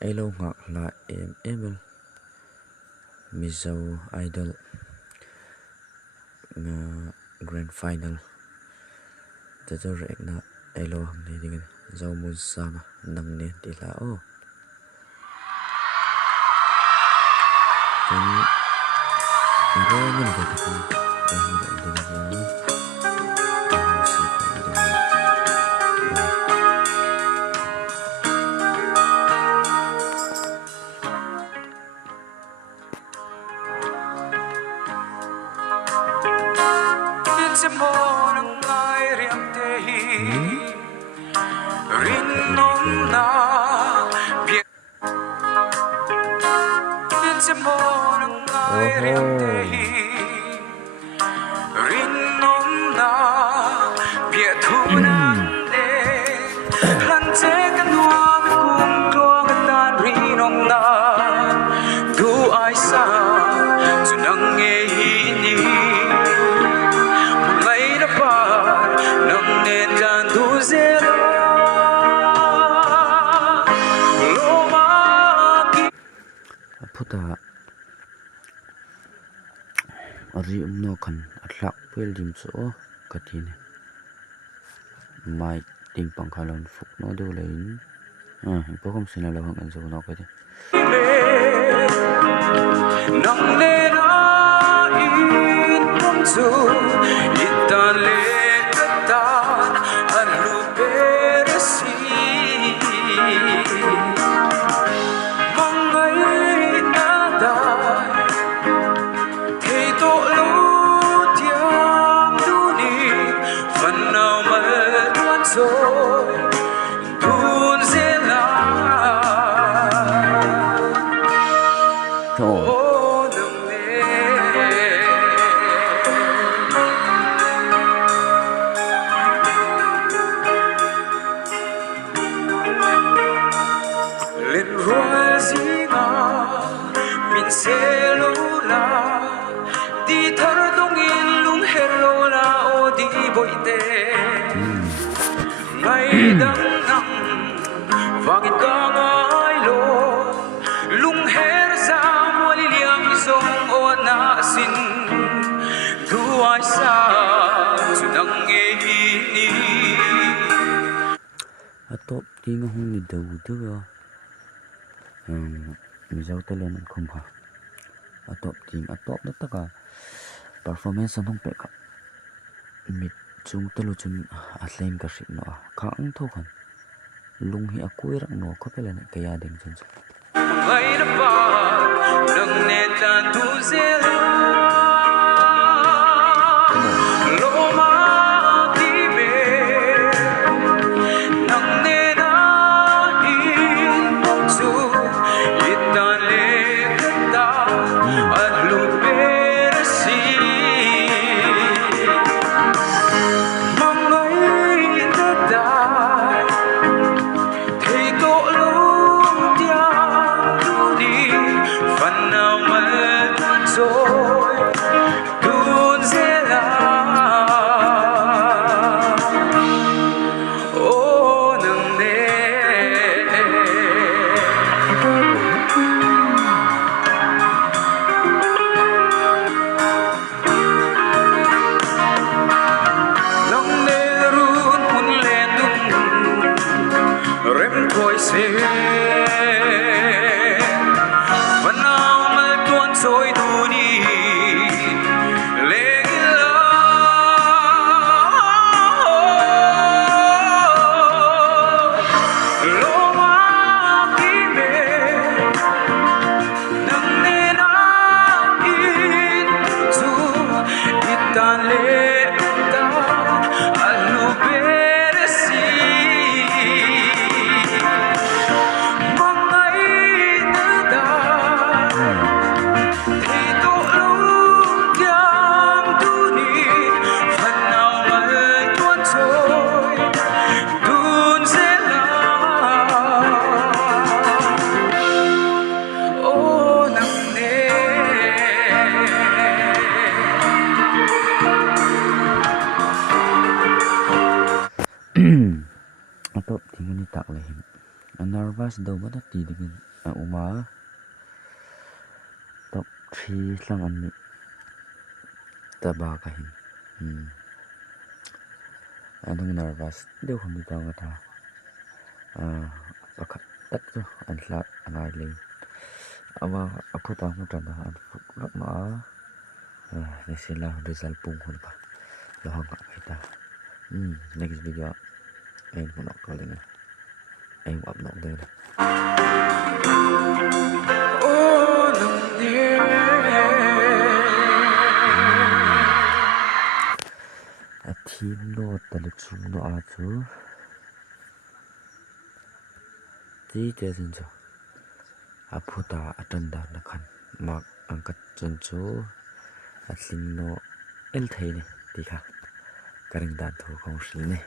Elo ngak la em Mizo Idol nga grand final tato rek na elo ham ne ding zo mun sama nang ne ti la o tin ero mun ka ti ai ni ding ga si ka ding mo nang ai riam te hi rin nom na biết mo nang ai riam te hi rin nom na biết thu nan de lan che kan hoa kum klo kan tan rin nom na tu ai sa chu nang nghe hi ni puta ari no khan atlak pel dim cho katine mai ting pang khalon fuk no do lein po kom sina lo hang an zo no ka de nang ne na in pom chu itan le katan alu persi mangai na da thei to lo tiam du ni fan nào mà tuan rồi tuôn dễ la lên hoa gì ngà mình sẽ lâu la đi thở đông in lung hello la ô đi bội tê ngày đắng nắng vàng in ca ngài lô lung her ra mua li liang sông ô na xin thu ai xa chu nang nghe ni atop ting hong ni do do mi zau ta len khum ha atop ting atop na taka performance hong pe ka mit chung ta lu chung atlen ka ri no ka ang tho khan lung hi akoi rak no ko pela na kaya ding chen ngày đã ba đừng nên tan tu dễ lỗ má đi về nắng nên in bóng chu ít tan lệ cất ta ăn lụt bê si mong ngày đã đại thầy tổ lâu tiang tu đi phần nào mà tuôn rồi tuôn dễ la ô nâng nề nâng nề run hun lên tung rem khôi xe phần nào mà tuôn rồi tu đi lệ la lô ma đi về nâng nên in dù ít tan lệ ta alu persi mangai na da thei to lo tiam tu ni phần nào mà tuôn rồi tuôn dễ la ô nặng nề atop ting ni tak le him nervous do ma da ti ding uma top 3 lang an ni ta ba ka hin anong nervous deu khom ta nga ta pakhat tak to an hla angai le ama aphuta mu ta na an phuk ma ne sila result pung hun pa lo hang ka ta next video em cũng đọc rồi này em cũng upload đây này team nó tận chung nó chú tí thế dân cho phụ ta trần đàn là khăn mặc ăn cắt chân chú xin nó el thấy này thì khác cái đàn thủ không xí này